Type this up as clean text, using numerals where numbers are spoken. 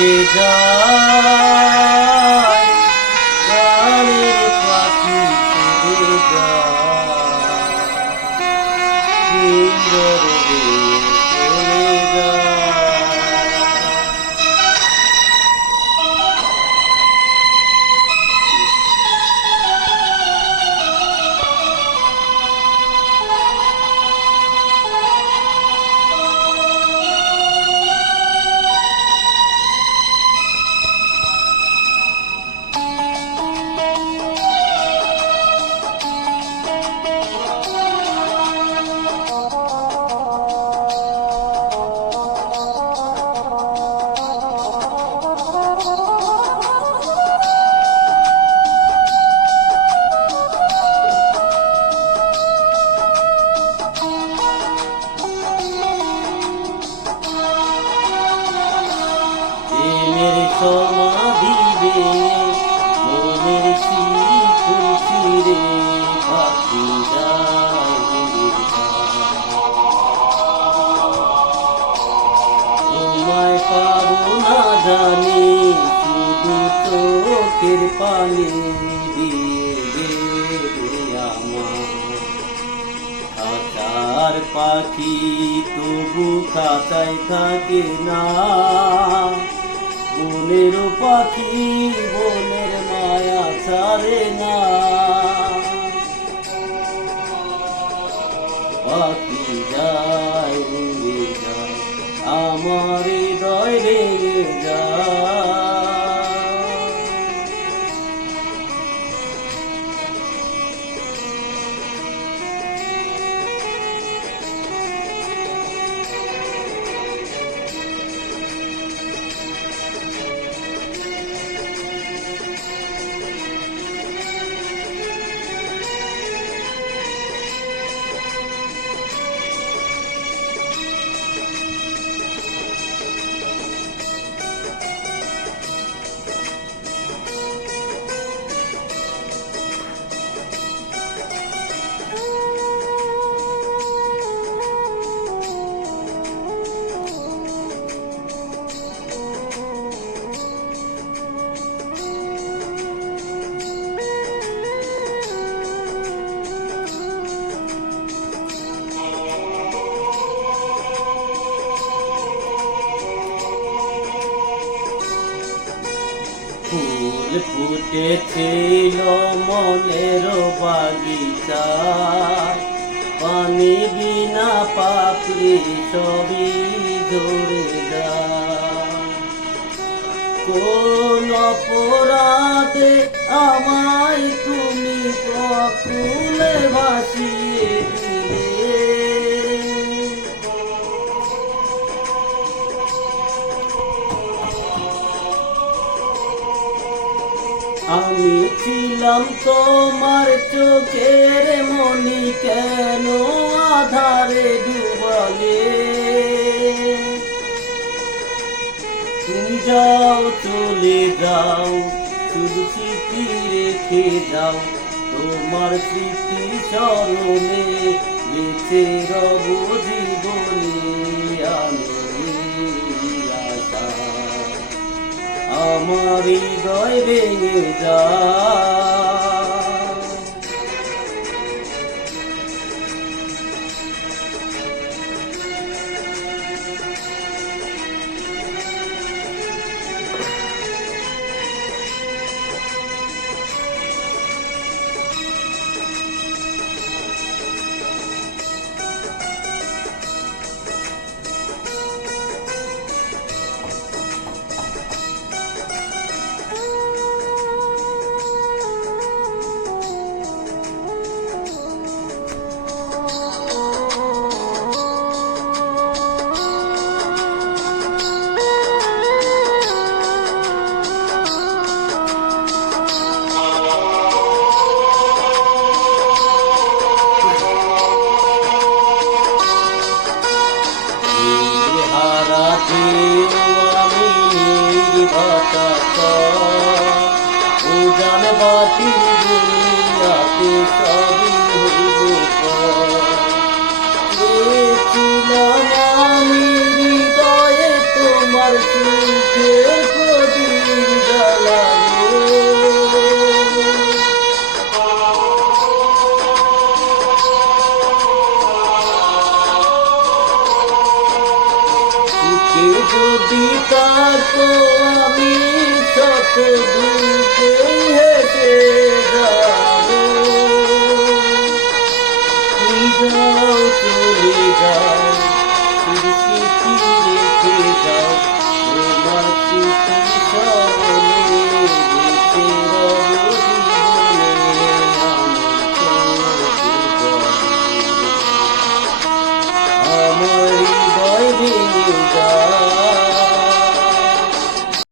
উড়ে যায় প্রাণের পাখি উড়ে যায় চলে যায়। সমাধি ভেঙে মনের শিকল ছিঁড়ে পাখি যায় তোমায় পাবো না জানি শুধু চোখের পানি দিয়ে দেবে আমার খাঁচার পাখি তবু খাঁচায় থাকে না বনের পাখি বনের মায়া ছাড়ে না পাখি যায় উড়ে যায় আমার হৃদয় ভেঙে যায়। ফুল ফুটেছিল মনের বাগিচায় পানি বিনা পাপড়ি সবই ঝরে যায় কোন অপরাধে আমায় তুমি ফুলে ভাসিয়ে দিলে আমি ছিলাম তোমার চোখের মনি কেন আধারে ডুবালে তুমি যাও চলে যাও শুধু স্মৃতি রেখে যাও তোমার স্মৃতি স্মরণে বেঁচে রব জীবনে আমি আশা আমার হৃদয় ভেঙে যায়। উজান বাতি দুনিয়াতে সবই হইব চেয়েছিলাম আমি হৃদয়ে তোমার সুখের প্রদীপ জ্বালাবো। সুখে যদি থাকো আমি শত দুঃখে হেসে যাবো। তুমি যাও চলে যাও, শুধু স্মৃতি রেখে যাও, তোমার স্মৃতি স্মরণে বেঁচে রও।